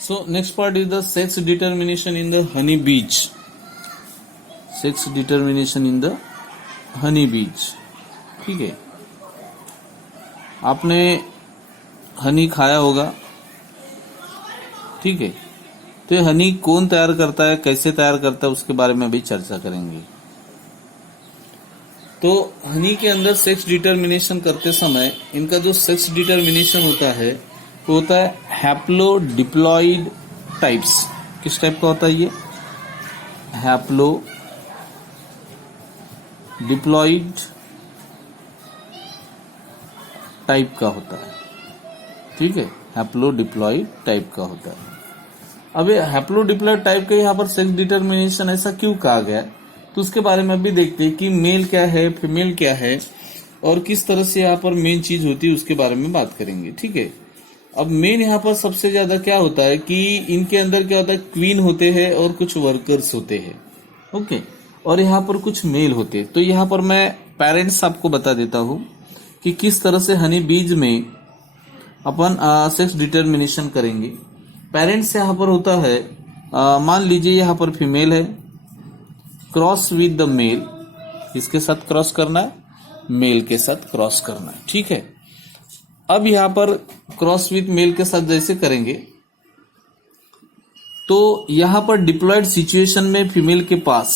So next part is the sex determination in the honey bees. Sex determination in the honey bees. ठीक है, आपने हनी खाया होगा, ठीक है। तो ये हनी कौन तैयार करता है, कैसे तैयार करता है, उसके बारे में अभी चर्चा करेंगे। तो हनी के अंदर सेक्स डिटर्मिनेशन करते समय इनका जो सेक्स डिटर्मिनेशन होता है वो होता है हैप्लोडिप्लॉइड टाइप्स। किस टाइप का होता है ये? हैप्लोडिप्लॉइड टाइप का होता है, ठीक है। हैप्लोडिप्लॉइड टाइप का होता है। अब ये हैप्लोडिप्लॉइड टाइप का यहाँ पर सेक्स डिटर्मिनेशन ऐसा क्यों कहा गया, तो उसके बारे में अभी देखते हैं कि मेल क्या है, फीमेल क्या है, और किस तरह से यहाँ पर मेन चीज होती है उसके बारे में बात करेंगे, ठीक है। अब मेन यहाँ पर सबसे ज्यादा क्या होता है कि इनके अंदर क्या होता है, क्वीन होते हैं और कुछ वर्कर्स होते हैं, ओके, और यहाँ पर कुछ मेल होते हैं। तो यहाँ पर मैं पेरेंट्स आपको बता देता हूँ कि किस तरह से हनी बीज में अपन सेक्स डिटर्मिनेशन करेंगे। पेरेंट्स यहाँ पर होता है, मान लीजिए यहाँ पर फीमेल है, क्रॉस विद द मेल, किसके साथ क्रॉस करना है, मेल के साथ क्रॉस करना है, ठीक है। अब यहां पर क्रॉस विद मेल के साथ जैसे करेंगे तो यहां पर डिप्लॉयड सिचुएशन में फीमेल के पास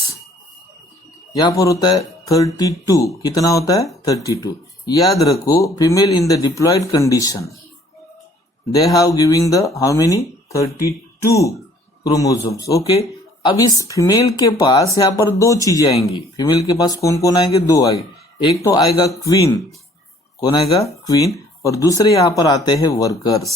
यहां पर होता है 32, कितना होता है 32। याद रखो, female in the diploid condition they have giving the how many 32 chromosomes, okay. अब इस फीमेल के पास यहाँ पर दो चीजें आएंगी। फीमेल के पास कौन कौन आएंगे, दो आएंगे। एक तो आएगा क्वीन, कौन आएगा, क्वीन, और दूसरे यहाँ पर आते हैं वर्कर्स,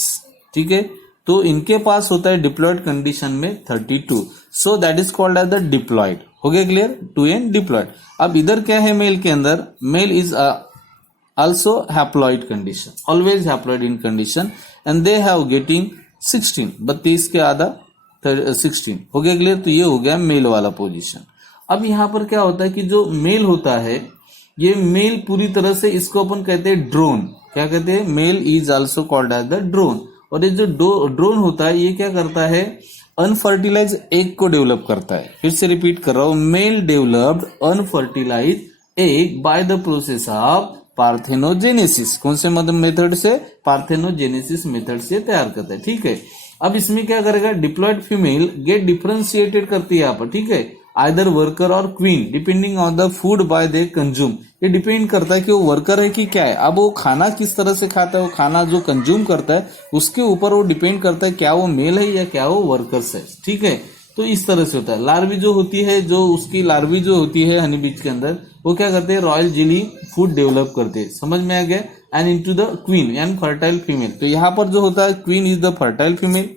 ठीक है। तो इनके पास होता है डिप्लॉयड कंडीशन में 32, so that is called as the diploid. हो गया क्लियर, 2n डिप्लॉयड। अब इधर क्या है, मेल के अंदर, male is also haploid condition, always haploid in condition, and they have getting 16, 32 के आधा 16, हो गया क्लियर। तो ये हो गया मेल वाला पोजीशन। अब यहाँ पर क्या होता है कि जो मेल होता है, ये मेल पूरी तरह से, इसको अपन कहते हैं ड्रोन, क्या कहते हैं, male is also called as the drone. और ये जो ड्रोन होता है ये क्या करता है, अनफर्टिलाइज एग को डेवलप करता है। फिर से रिपीट कर रहा हूं, male developed unfertilise egg by the process of parthenogenesis. कौन से मेथड से, पार्थेनोजेनेसिस मेथड से तैयार करता है, ठीक है। अब इसमें क्या करेगा, डिप्लॉयड फीमेल गेट डिफरेंशिएटेड करती है यहाँ पर, ठीक है, आइदर वर्कर और queen depending on the food by they consume. ये डिपेंड करता है कि वो वर्कर है कि क्या है। अब वो खाना किस तरह से खाता है, वो खाना जो कंज्यूम करता है उसके ऊपर वो डिपेंड करता है क्या वो मेल है या क्या वो वर्कर्स है, ठीक है। तो इस तरह से होता है। लार्वी जो होती है, जो उसकी लार्वी जो होती है हनी बीज के अंदर, वो क्या करते हैं, रॉयल जेली फूड डेवलप करते हैं, समझ में आ गया। And into the queen and fertile female. तो यहाँ पर जो होता है queen is the fertile female,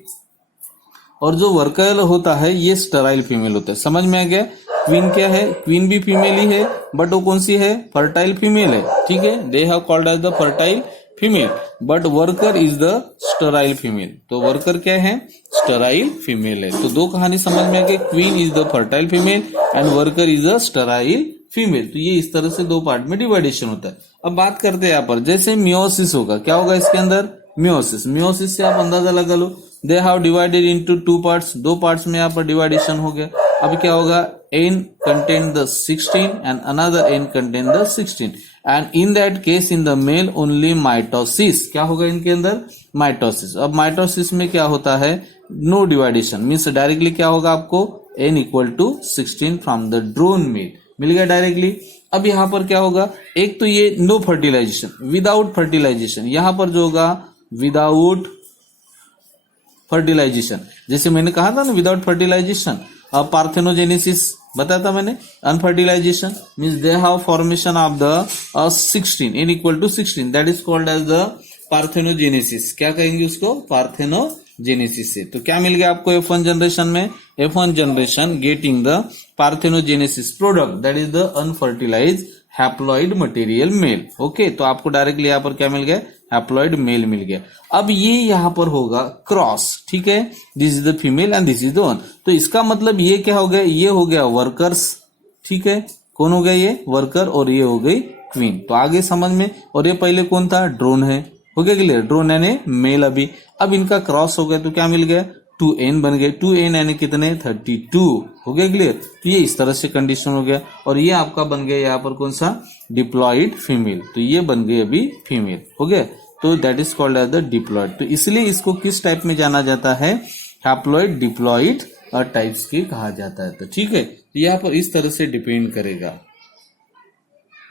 और जो वर्कर होता है ये स्टेराइल फीमेल होता है, समझ में आ गया। क्वीन क्या है, क्वीन भी फीमेल ही है, बट वो कौन सी है, फर्टाइल फीमेल है, ठीक है। They have called as the fertile female, but worker is the sterile female. तो वर्कर क्या है, स्टेराइल फीमेल है। तो दो कहानी समझ में आ गई, queen is the fertile female and worker is the sterile female. तो ये इस तरह से दो पार्ट में डिवाइडेशन होता है। अब बात करते हैं यहाँ पर, जैसे मियोसिस होगा, क्या होगा इसके अंदर, मियोसिस। मियोसिस से आप अंदाजा लगा लो, they have divided into 2 parts, 2 parts में यहाँ पर डिवाइडेशन हो गया। अब क्या होगा, n contain the 16 and another n contain the 16, and in that case in the male only mitosis, क्या होगा इनके अंदर, माइटोसिस। अब माइटोसिस में क्या होता है, नो डिवाइडेशन, मीन्स डायरेक्टली क्या होगा आपको, n equal to 16 from the drone male, मिल गया डायरेक्टली। अब यहाँ पर क्या होगा, एक तो ये नो फर्टिलाइजेशन, विदाउट फर्टिलाइजेशन, यहाँ पर जो होगा विदाउट फर्टिलाइजेशन, जैसे मैंने कहा था ना विदाउट फर्टिलाइजेशन। अब पार्थेनोजेनेसिस बताया था मैंने, unfertilization means they have formation of the 16 n equal to 16, that is called as the parthenogenesis. क्या कहेंगे उसको, पार्थेनोजेनेसिस से। तो क्या मिल गया आपको F1 जनरेशन में, F1 generation getting the parthenogenesis product, that is the unfertilise haploid material male, okay. तो आपको डायरेक्टली यहाँ पर क्या मिल गया, हैप्लॉइड मेल मिल गया। अब ये यहाँ पर होगा क्रॉस, ठीक है, this is the female and this is the one. तो इसका मतलब ये क्या हो गया, ये हो गया वर्कर्स, ठीक है, कौन हो गया ये वर्कर, और ये हो गई क्वीन। तो आगे समझ में, और ये पहले कौन था, ड्रोन है, हो गया क्लियर, ड्रोन यानी मेल अभी। अब इनका क्रॉस हो गया तो क्या मिल गया, 2n बन गए, 2n यानी कितने 32, हो गया क्लियर। तो ये इस तरह से कंडीशन हो गया और ये आपका बन गया यहाँ पर कौन सा, डिप्लॉयड फीमेल। तो ये बन गई अभी फीमेल, हो गया। तो that is called as the diploid. तो इसलिए इसको किस टाइप में जाना जाता है, हैप्लॉयड डिप्लॉयड टाइप्स के कहा जाता है। तो ठीक है, तो यहाँ पर इस तरह से डिपेंड करेगा।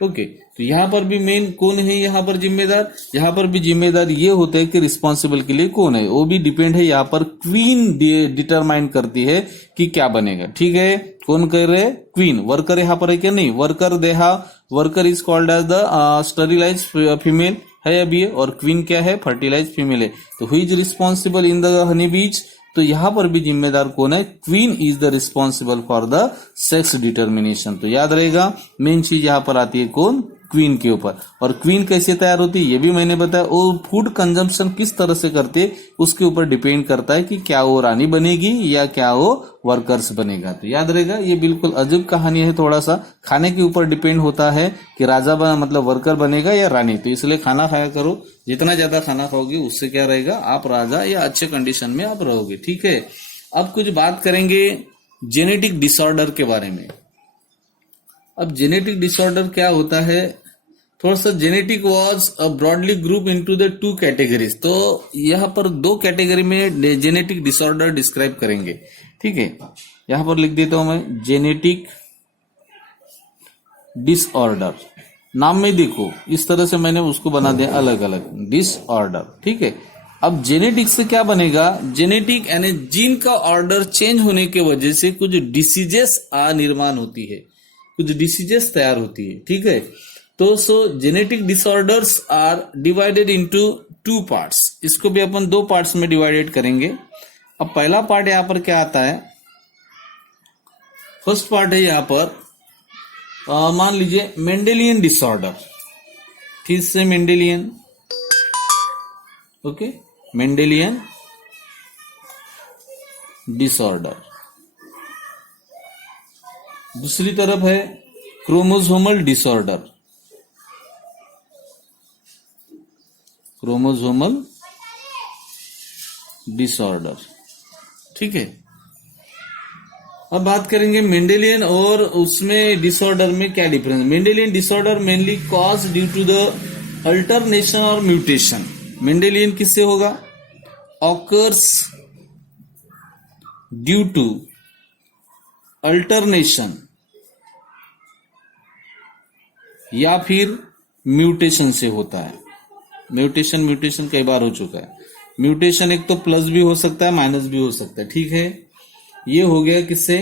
ओके तो यहाँ पर भी मेन कौन है, यहाँ पर जिम्मेदार, यहाँ पर भी जिम्मेदार ये होता है कि रिस्पॉन्सिबल के लिए कौन है, वो भी डिपेंड है। यहाँ पर क्वीन डिटरमाइन करती है कि क्या बनेगा, ठीक है। कौन कर रहे, क्वीन। वर्कर यहाँ पर है क्या, नहीं, वर्कर देहा, worker is called as the sterilize female है अभी, और क्वीन क्या है, फर्टिलाइज फीमेल है। तो who is responsible in the honey बीज, तो यहां पर भी जिम्मेदार कौन है, queen is the responsible for the sex determination. तो याद रहेगा मेन चीज यहां पर आती है कौन, क्वीन के ऊपर। और क्वीन कैसे तैयार होती है ये भी मैंने बताया, वो फूड कंजम्पशन किस तरह से करते हैं उसके ऊपर डिपेंड करता है कि क्या वो रानी बनेगी या क्या वो वर्कर्स बनेगा। तो याद रहेगा ये बिल्कुल अजीब कहानी है, थोड़ा सा खाने के ऊपर डिपेंड होता है कि राजा मतलब वर्कर बनेगा या रानी। तो इसलिए खाना खाया करो, जितना ज्यादा खाना खाओगे उससे क्या रहेगा, आप राजा या अच्छे कंडीशन में आप रहोगे, ठीक है। अब कुछ बात करेंगे जेनेटिक डिसऑर्डर के बारे में। अब जेनेटिक डिसऑर्डर क्या होता है, थोड़ा सा genetic was broadly group into the 2 categories. तो यहां पर 2 कैटेगरी में जेनेटिक डिसऑर्डर डिस्क्राइब करेंगे, ठीक है। यहां पर लिख देता हूं मैं, जेनेटिक डिसऑर्डर, नाम में देखो इस तरह से मैंने उसको बना दिया अलग अलग, डिसऑर्डर, ठीक है। अब जेनेटिक से क्या बनेगा, जेनेटिक यानी जीन का ऑर्डर चेंज होने की वजह से कुछ डिसीजेस निर्माण होती है, कुछ डिसीजेस तैयार होती है, ठीक है। तो so genetic disorders are divided into 2 parts. इसको भी अपन 2 पार्ट्स में डिवाइडेड करेंगे। अब पहला पार्ट यहां पर क्या आता है, फर्स्ट पार्ट है यहां पर मान लीजिए मेंडेलियन डिसऑर्डर, फिर से मेंडेलियन, ओके, मेंडेलियन डिसऑर्डर। दूसरी तरफ है क्रोमोसोमल डिसऑर्डर, क्रोमोसोमल डिसऑर्डर, ठीक है। अब बात करेंगे मेंडेलियन और उसमें डिसऑर्डर में क्या difference. Mendelian disorder mainly cause due to the alternation और म्यूटेशन। मेंडेलियन किससे होगा, ऑकर्स ड्यू टू अल्टरनेशन या फिर म्यूटेशन से होता है। म्यूटेशन कई बार हो चुका है। म्यूटेशन एक तो प्लस भी हो सकता है, माइनस भी हो सकता है, ठीक है। ये हो गया किससे,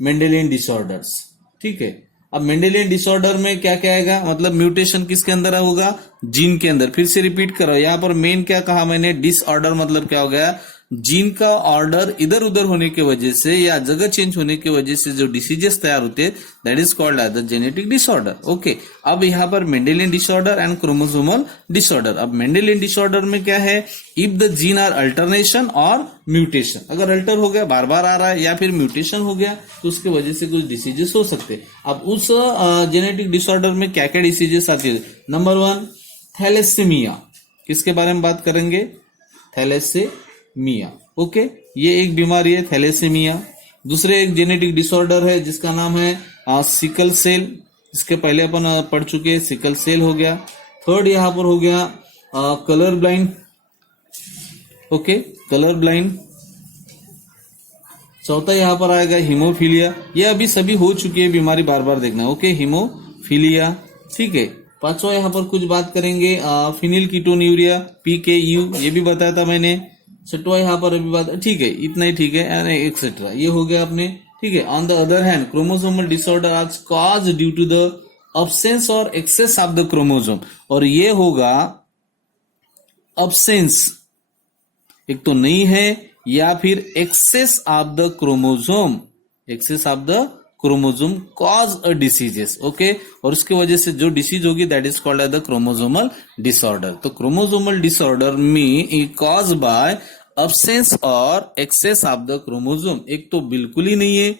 मेंडेलियन डिसऑर्डर्स, ठीक है। अब मेंडेलियन डिसऑर्डर में क्या क्या आएगा, मतलब म्यूटेशन किसके अंदर होगा, जीन के अंदर। फिर से रिपीट करो, यहां पर मेन क्या कहा मैंने, डिसऑर्डर मतलब क्या हो गया, जीन का ऑर्डर इधर उधर होने की वजह से या जगह चेंज होने की वजह से जो डिसीजेस तैयार होते हैं, that is called as the genetic disorder, okay. अब यहाँ पर Mendelian disorder and chromosomal disorder. अब मेंडेलियन डिसऑर्डर में क्या है, if the gene are alternation और म्यूटेशन, अगर अल्टर हो गया बार बार आ रहा है या फिर म्यूटेशन हो गया तो उसके वजह से कुछ डिसीजेस हो सकते हैं। अब उस जेनेटिक डिसऑर्डर में क्या क्या डिसीजेस आती है, नंबर 1 थैलेसीमिया, किसके बारे में बात करेंगे, थैलेसीमिया, ओके, ये एक बीमारी है थैलेसीमिया। दूसरे एक जेनेटिक डिसऑर्डर है जिसका नाम है सिकल सेल, इसके पहले अपन पढ़ चुके हैं, सिकल सेल हो गया। थर्ड यहां पर हो गया colour blind, okay, colour blind. चौथा यहां पर आएगा हीमोफीलिया, ये अभी सभी हो चुकी है बीमारी, बार बार देखना, ओके, हीमोफीलिया, ठीक है। पांचवा यहां पर कुछ बात करेंगे फिनिल कीटोन्यूरिया, PKU, ये भी बताया था मैंने। छठवा यहाँ पर अभी बात, ठीक है, इतना ही ठीक है, एक्सेट्रा, ये हो गया अपने, ठीक है। On the other hand chromosomal disorder are cause due to the absence और एक्सेस ऑफ द क्रोमोसोम, और ये होगा अब्सेंस, एक तो नहीं है या फिर excess of the chromosome, excess of the chromosome cause a diseases, okay. और उसकी वजह से जो डिसीज होगी that is called as the chromosomal disorder. तो क्रोमोसोमल डिसऑर्डर में कॉज बाय अब्सेंस और एक्सेस ऑफ द क्रोमोसोम, एक तो बिल्कुल ही नहीं है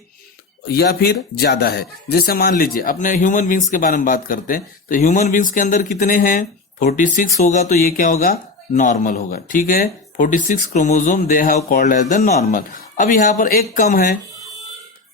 या फिर ज्यादा है। जैसे मान लीजिए अपने ह्यूमन बींग्स के बारे में बात करते हैं, तो ह्यूमन बींग्स के अंदर कितने हैं, 46 होगा, तो ये क्या होगा, नॉर्मल होगा, ठीक है। 46 chromosome they have called as the normal. अब यहाँ पर एक कम है,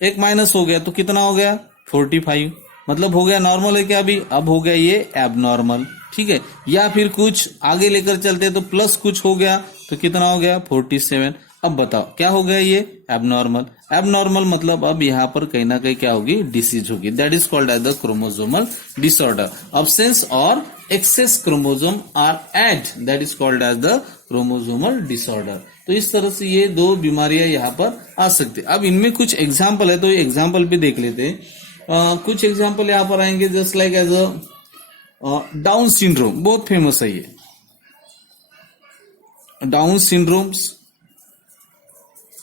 एक माइनस हो गया, तो कितना हो गया 45, मतलब हो गया नॉर्मल है क्या अभी, अब हो गया ये एबनॉर्मल, ठीक है। या फिर कुछ आगे लेकर चलते तो प्लस कुछ हो गया तो कितना हो गया 47। अब बताओ क्या हो गया ये एबनॉर्मल। एबनॉर्मल मतलब अब यहाँ पर कहीं ना कहीं क्या होगी, डिसीज होगी, that is called as the chromosomal disorder. Absence और excess chromosome are add, that is called as the chromosomal disorder. तो इस तरह से ये दो बीमारियां यहाँ पर आ सकती है। अब इनमें कुछ एग्जाम्पल है, तो एग्जाम्पल भी देख लेते हैं। कुछ एग्जाम्पल यहाँ पर आएंगे, just like as a Down syndrome, बहुत फेमस है ये डाउन सिंड्रोम्स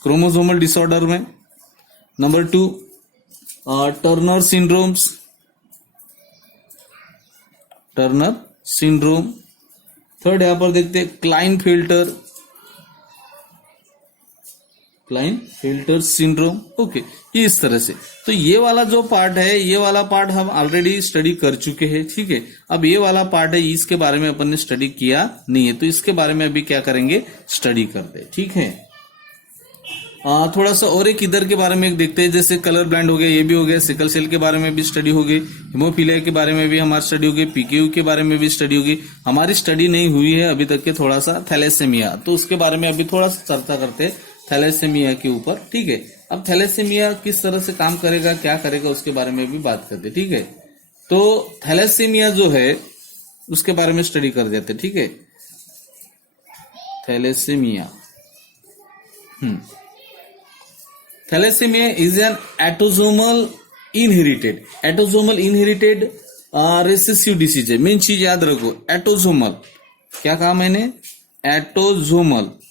क्रोमोसोमल डिसऑर्डर में। Number 2 Turner syndromes, Turner syndrome. Third यहां पर देखते हैं क्लाइनफेल्टर, क्लाइनफेल्टर सिंड्रोम, ओके। ये इस तरह से, तो ये वाला जो पार्ट है, ये वाला पार्ट हम ऑलरेडी स्टडी कर चुके हैं, ठीक है। अब ये वाला पार्ट है, इसके बारे में अपन ने स्टडी किया नहीं है, तो इसके बारे में अभी क्या करेंगे, स्टडी करते हैं, ठीक है। थोड़ा सा और एक इधर के बारे में एक देखते हैं, जैसे कलर ब्लाइंड हो गया, ये भी हो गया, सिकल सेल के बारे में भी स्टडी हो गई, हिमोफीलिया के बारे में भी हमारी स्टडी हो गई, पीकेयू के बारे में भी स्टडी होगी। हमारी स्टडी नहीं हुई है अभी तक के थोड़ा सा थैलेसेमिया, तो उसके बारे में अभी थोड़ा सा चर्चा करते हैं थैलेसेमिया के ऊपर, ठीक है। अब थैलेसेमिया किस तरह से काम करेगा, क्या करेगा, उसके बारे में भी बात करते, ठीक है। तो थैलेसेमिया जो है उसके बारे में स्टडी कर देते, ठीक है। Thalassaemia, thalassaemia is an autosomal inherited recessive disease है। मेन चीज याद रखो, एटोसोमल, क्या कहा मैंने,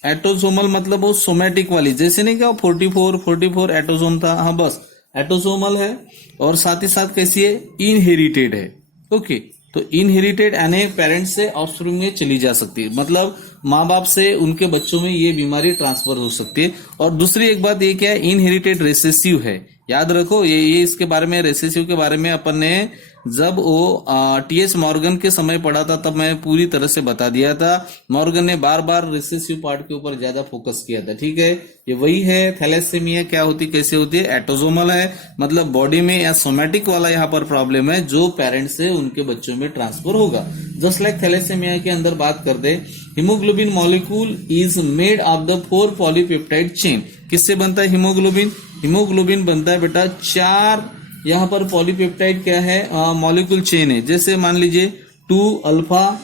एटोसोमल मतलब वो सोमेटिक वाली, जैसे नहीं क्या 44 एटोसोम था, हाँ बस एटोसोमल है, और साथ ही साथ कैसी है, इनहेरिटेड है, ओके। तो इनहेरिटेड यानी पेरेंट्स से ऑफस्प्रिंग में चली जा सकती है, मतलब माँ बाप से उनके बच्चों में ये बीमारी ट्रांसफर हो सकती है। और दूसरी एक बात ये क्या है, इनहेरिटेड रेसेसिव है, याद रखो ये इसके बारे में, रेसेसिव के बारे में अपन ने जब वो टीएस मॉर्गन के समय पढ़ा था तब मैं पूरी तरह से बता दिया था। मॉर्गन ने बार बार रिसेसिव पार्ट के ऊपर ज्यादा फोकस किया था, ठीक है। ये वही है थैलेसेमिया, क्या होती कैसे होती है, एटोसोमल है, मतलब बॉडी में या सोमेटिक वाला यहाँ पर प्रॉब्लम है जो पेरेंट्स से उनके बच्चों में ट्रांसफर होगा। जस्ट लाइक थैलेसेमिया के अंदर बात कर दे, haemoglobin molecule is made of the 4 polypeptide chain. किससे बनता है हीमोग्लोबिन, हीमोग्लोबिन बनता है बेटा 4, यहाँ पर पॉलीपेप्टाइड क्या है, मॉलिक्यूल चेन है। जैसे मान लीजिए 2 अल्फा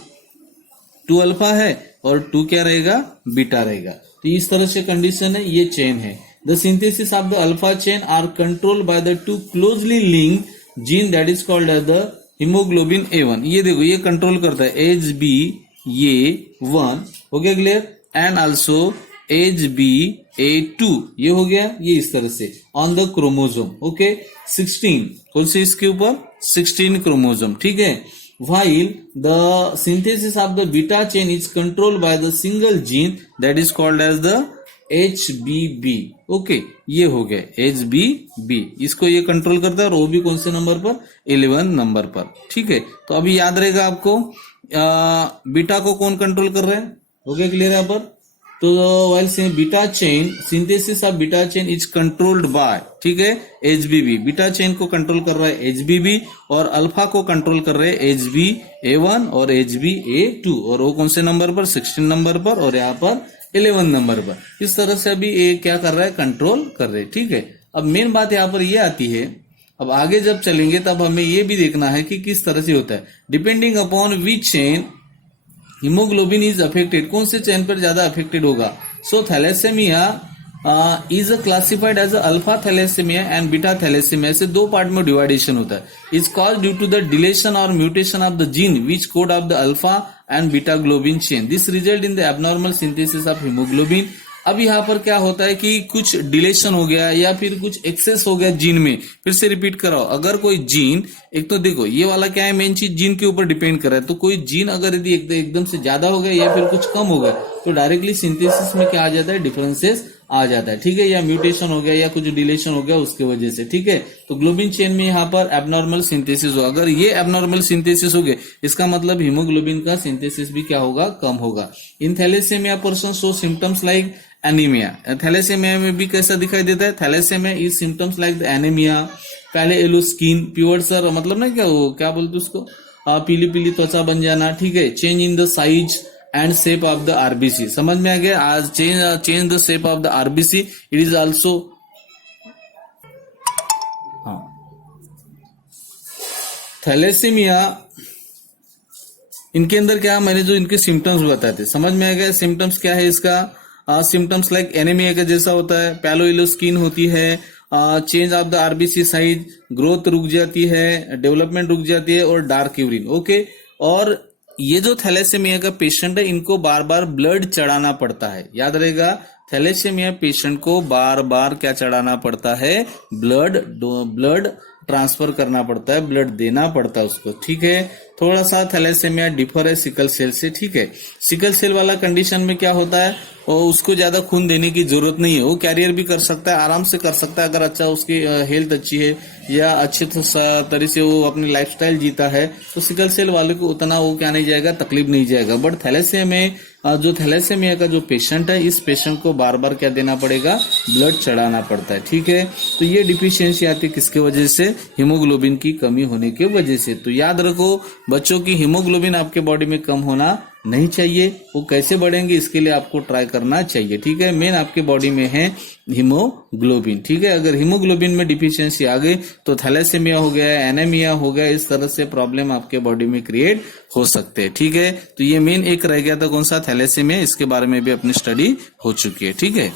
है और 2 क्या रहेगा, बीटा रहेगा। तो इस तरह से कंडीशन है, ये चेन है। The synthesis of the alpha chain are controlled by the 2 closely linked gene that is called as the haemoglobin A1। ये देखो ये कंट्रोल करता है HbA1, हो गया क्लियर, एंड ऑल्सो HbA2, ये हो गया, ये इस तरह से ऑन द क्रोमोसोम, ओके। 16 कौन से इसके ऊपर, 16 क्रोमोसोम, ठीक है। while the synthesis of the beta chain is controlled by the single gene that is called as the HBB, okay. ये हो गया HBB, इसको ये कंट्रोल करता है, और वो भी कौन से नंबर पर, 11 नंबर पर, ठीक है। तो अभी याद रहेगा आपको, बीटा को कौन कंट्रोल कर रहे हैं, हो गया क्लियर यहाँ पर। तो while beta chain, synthesis of beta chain is controlled by, ठीक है, HBB, बीटा चेन को कंट्रोल कर रहा है HBB, और अल्फा को कंट्रोल कर रहे हैं HbA1 और HbA2, और वो कौन से नंबर पर, 16 नंबर पर, और यहाँ पर 11 नंबर पर। इस तरह से अभी ये क्या कर रहा है, कंट्रोल कर रहे हैं, ठीक है। अब मेन बात यहाँ पर ये आती है, अब आगे जब चलेंगे तब हमें ये भी देखना है कि किस तरह से होता है, depending upon which chain haemoglobin is affected, कौन से चेन पर ज्यादा अफेक्टेड होगा। So thalassaemia is classified as alpha thalassaemia and beta thalassaemia, से 2 पार्ट में डिवाइडेशन होता है। Is cause due to the deletion और mutation of the gene which code of the alpha and beta globin chain, this result in the abnormal synthesis of haemoglobin. अब यहाँ पर क्या होता है कि कुछ डिलेशन हो गया या फिर कुछ एक्सेस हो गया जीन में। फिर से रिपीट कराओ, अगर कोई जीन एक तो देखो ये वाला क्या है, मेन चीज जीन के ऊपर डिपेंड कर रहा है। तो कोई जीन अगर यदि एकदम से ज्यादा हो गया या फिर कुछ कम हो गया तो डायरेक्टली सिंथेसिस में क्या आ जाता है, डिफरेंसेस आ जाता है, ठीक है, या म्यूटेशन हो गया या कुछ डिलेशन हो गया उसके वजह से, ठीक है। तो ग्लोबिन चेन में यहाँ पर एबनॉर्मल सिंथेसिस हो, अगर ये एबनॉर्मल सिंथेसिस हो गए इसका मतलब हीमोग्लोबिन का सिंथेसिस भी क्या होगा, कम होगा। In thalassaemia person show symptoms like anaemia. Thalassaemia में भी कैसा दिखाई देता है, thalassaemia is symptoms like the anaemia, पहले येलो स्किन, प्योर सर मतलब ना क्या वो क्या बोलते उसको, पीली पीली त्वचा बन जाना, ठीक है, change in the size and shape of the RBC, समझ में आ गया, आज change the shape of the RBC, it is also, हाँ, थैलेसीमिया इनके अंदर क्या, मैंने जो इनके सिम्टम्स बताए थे, समझ में आ गया। सिम्टम्स क्या है इसका, सिम्टम्स लाइक एनीमिया का जैसा होता है, पैलो येलो स्किन होती है, change of the RBC size, growth रुक जाती है, डेवलपमेंट रुक जाती है और डार्क यूरिन, ओके। और ये जो थैलेसेमिया का पेशेंट है इनको बार बार ब्लड चढ़ाना पड़ता है, याद रहेगा, थैलेसेमिया पेशेंट को बार बार क्या चढ़ाना पड़ता है, ब्लड ट्रांसफर करना पड़ता है, ब्लड देना पड़ता है उसको, ठीक है। थोड़ा सा थैलेसेमिया डिफर है सिकल सेल से, ठीक है। सिकल सेल वाला कंडीशन में क्या होता है, और उसको ज्यादा खून देने की जरूरत नहीं है, वो कैरियर भी कर सकता है, आराम से कर सकता है, अगर अच्छा उसकी हेल्थ अच्छी है या अच्छे तरह से वो अपनी लाइफस्टाइल जीता है तो सिकल सेल वाले को उतना वो क्या नहीं जाएगा, तकलीफ नहीं जाएगा। बट थैलेसेमिया में जो थैलेसेमिया का जो पेशेंट है, इस पेशेंट को बार बार क्या देना पड़ेगा, ब्लड चढ़ाना पड़ता है, ठीक है। तो ये डिफिशियंसी आती है किसके वजह से, हीमोग्लोबिन की कमी होने की वजह से। तो याद रखो बच्चों की हीमोग्लोबिन आपके बॉडी में कम होना नहीं चाहिए, वो कैसे बढ़ेंगे इसके लिए आपको ट्राई करना चाहिए, ठीक है। मेन आपके बॉडी में है हीमोग्लोबिन, ठीक है। अगर हीमोग्लोबिन में डिफिशियंसी आ गई तो थैलेसेमिया हो गया, एनीमिया हो गया, इस तरह से प्रॉब्लम आपके बॉडी में क्रिएट हो सकते हैं, ठीक है। तो ये मेन एक रह गया था कौन सा, थैलेसेमिया, इसके बारे में भी अपनी स्टडी हो चुकी है, ठीक है।